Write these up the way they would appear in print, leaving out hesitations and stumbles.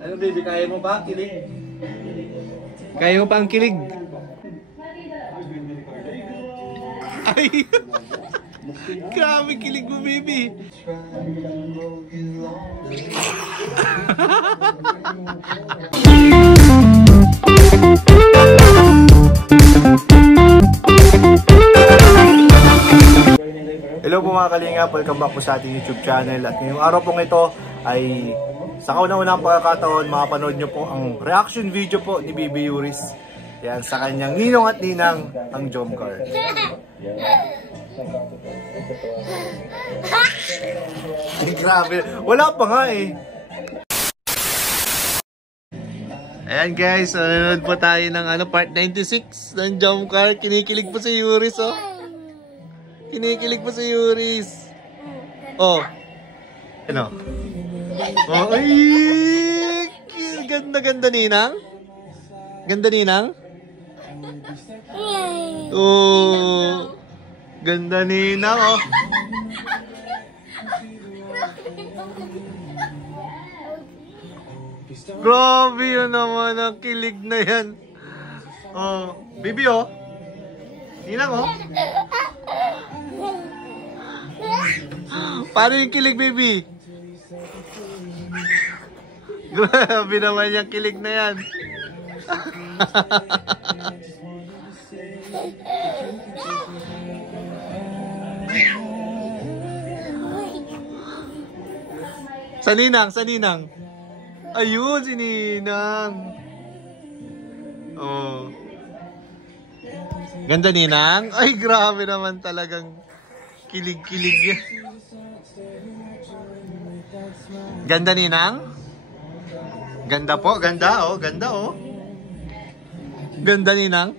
Ano baby, kaya mo ba kilig? Kaya mo pa ang kilig? Ay! Grabe kilig mo, baby! Hello po mga kalingap, welcome back po sa ating YouTube channel. At ngayong araw pong ito ay sa kauna-unang pagkakataon, makapanood nyo po ang reaction video po ni Bibi Yuris. Yan, sa kanyang ninong at ninang, ang Jomcar. Grabe, wala pa nga eh. Ayan guys, nanonood po tayo ng part 96 ng Jomcar. Kinikilig po si Yuris, oh. Kinikilig po si Yuris. Oh. Ano? Oh, ay! Ganda-ganda ninang. Ganda ninang. Oh. Ganda ninang, oh. Grabe yun naman ang kilig na yan. Oh, Bibi, oh. Ninang, oh. Paano yung kilig, baby? Grabe naman yung kilig na yan. Sa ninang, sa ninang. Ayun, si ninang. Oh. Ganda ninang. Ay, grabe naman talagang kilig-kilig yan. Ganda ninang. Ganda po, ganda oh, ganda oh. Ganda ninang.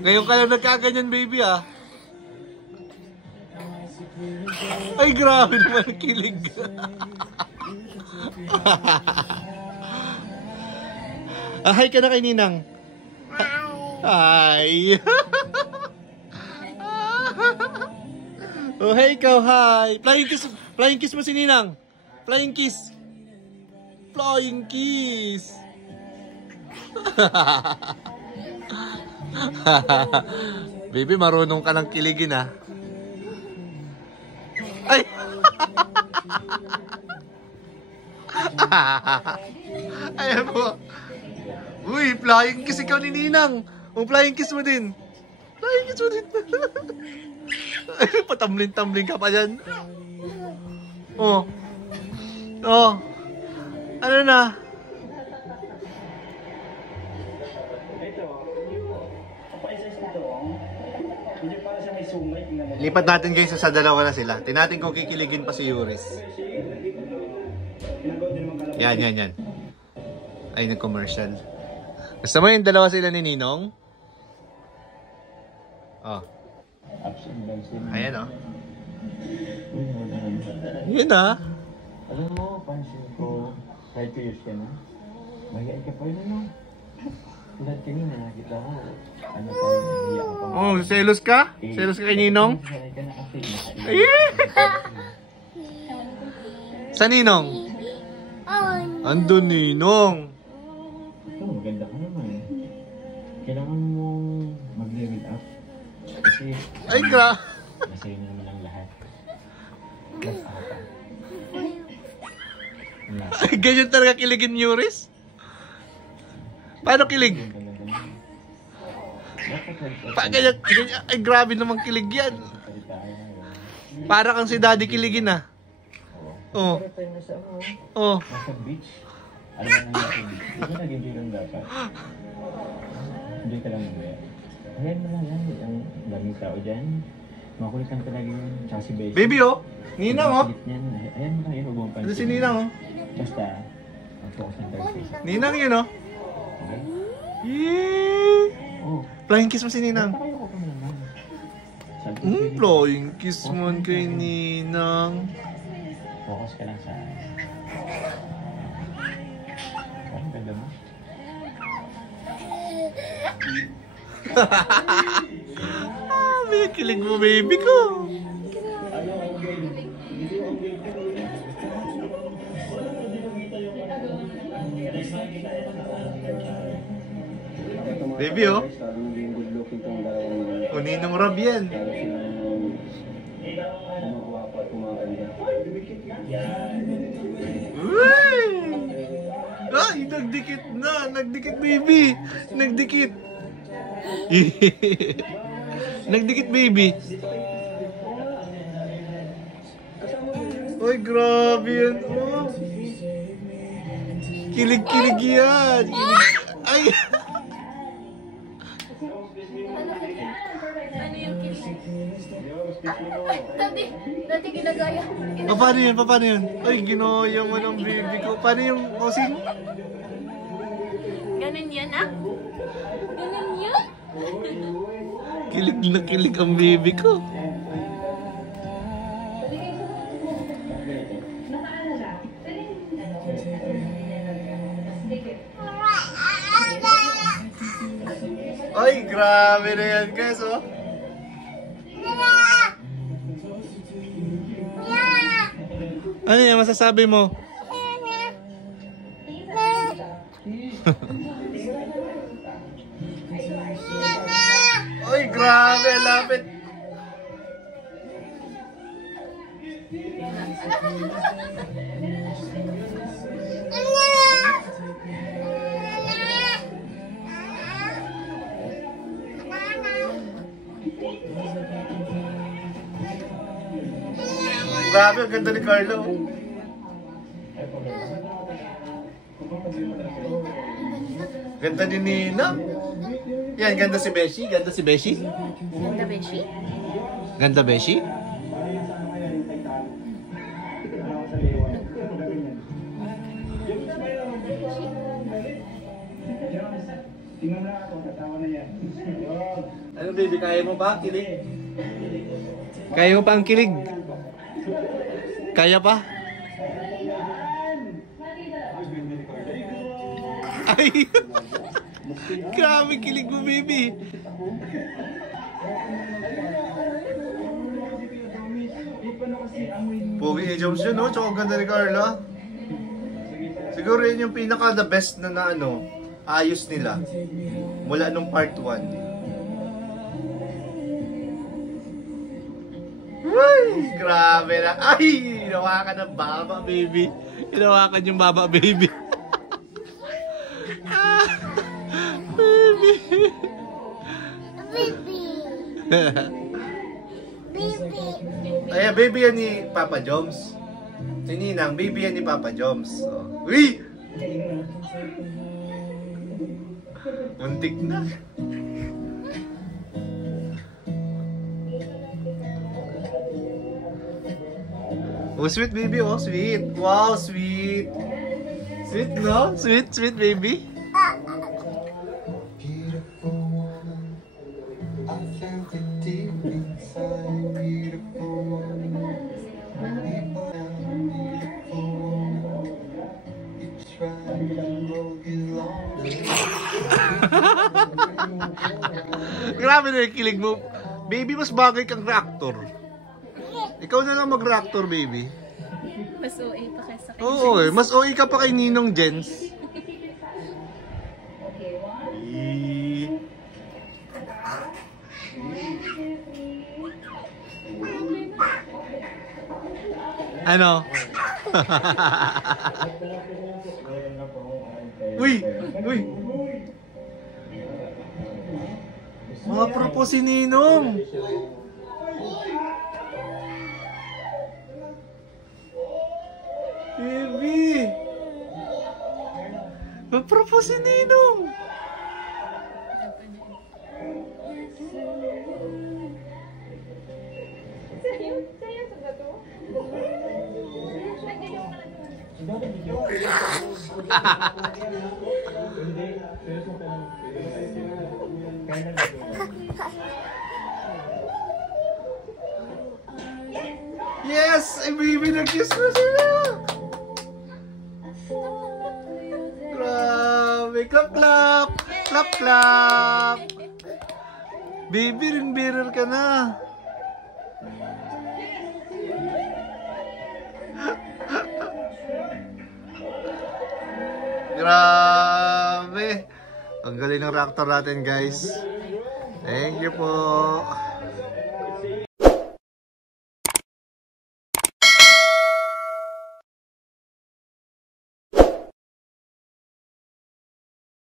ngayon ka lang nagkaganyan, baby, ah. Ay, grabe naman kilig. Hi ka na kay ninang. Hi. Oh, hey ikaw, hi. Flying kiss mo si ninang. Flying kiss. Flying kiss. Baby, marunong ka ng kiligin, ah. Ay. Ayan po. Uy, flying kiss ikaw ni ninang. Flying kiss mo din. Flying kiss mo din. Patamlin-tamlin ka pa dyan. Oh. Oh. Ano na? Lipat natin guys sa dalawa na sila. Tinatin kung kikiligin pa si Yuris. Yan, yan, yan. Ay, nag-commercial. Gusto mo yung dalawa sila ni Ninong? Oh. Ayan, oh. Yun, ah. Alam mo, pansin ko, kahit 2 years ka na, magiging ka pa rin, ano? Lahat kami na nakita ko, ano pa, nahiya ka pa. Oh, selos ka? Selos ka kay Ninong? Sa Ninong? Andun Ninong. Ito, maganda ka naman. Kailangan mong mag-level up. Kasi, ay, gra. nasa'yo na naman ang lahat. Ay, ganyan talaga kiligin Yuris? Paano kilig? Ganyan, ganyan. Ay, grabe namang kilig yan. Para kang si Daddy kiligin, ah. Oh. Oh. Nasa beach. Alam mo na nasa beach. Hindi ka nag-enjoy lang dapat. Enjoy ka lang mamaya. Ayan mo lang yan. Ang daming tao dyan. Makulit lang talaga yun. Tsaka si Bessie. Baby, oh. Ninang, oh. Ayan mo lang yun. Huwag mong pansin. Ito si Ninang, oh. Basta, mag-focus ng target. Ninang yun, oh. Okay? Yee! Oh. Flying kiss mo si Ninang. Basta kayo ko pa naman. Flying kiss mo kay Ninang. Focus ka lang sa... Ang ganda mo. kilig mo, baby ko. Baby, oh. Ninong Rob yan. Uy! Ay, nagdikit na. Nagdikit, baby. Nagdikit. Nagdikit, baby. Uy, grabe yan. Oh. Kilig-kilig yan. Ay! Ano yung kilig? Dati ginagaya. Paano yun? Paano yun? Ay, ginoya mo ng baby ko. Paano yung osing? Ganun yan, ah? Ganun yan? Kilig na kilig ang baby ko. Ay, grabe na yan, guys, oh. Ano yan, masasabi mo? Ay, grabe, lapit. Grabe, ang ganda ni Carlo. Ganda ni Nina. Yan, ganda si Beshi. Ganda si Beshi. Ganda, Beshi? Ganda Beshi? Ano baby, kaya mo ba kilig? Kaya mo pa ang kilig? Kaya pa? Ay! Grabe kilig mo, baby! Pogi ni Jones yun, no? Tsaka ganda ni Carla. Siguro yun yung pinaka the best na ano, ayos nila. Mula nung part 1. Ay, grabe na. Ay, hinawakan ng baba, baby. Hinawakan yung baba, baby. Ah, baby. Baby. Ay, baby yan ni Papa Joms. Si Ninang, baby yan ni Papa Joms. Oh. Uy! Muntik na. Oh, sweet baby, oh, sweet. Wow, sweet. Sweet, no? Sweet, sweet baby. Grabe na yung kilig mo. Baby, mas bagay kang reactor. Ikaw na lang mag-reactor, baby. Mas OA pa kaysa kay Oo, eh. Mas OA ka pa kay Ninong Jens. Ano? Uy! Uy! Mga propose si Ninong! Baby! Mag-propose si Ninong! Seryoso ba to? Yes! Ay, baby, nag-kiss na sila! Grabe! Clap, clap! Clap, clap! Bibirin-birir ka na. Grabe. Ang galing ng reactor natin, guys. Thank you po.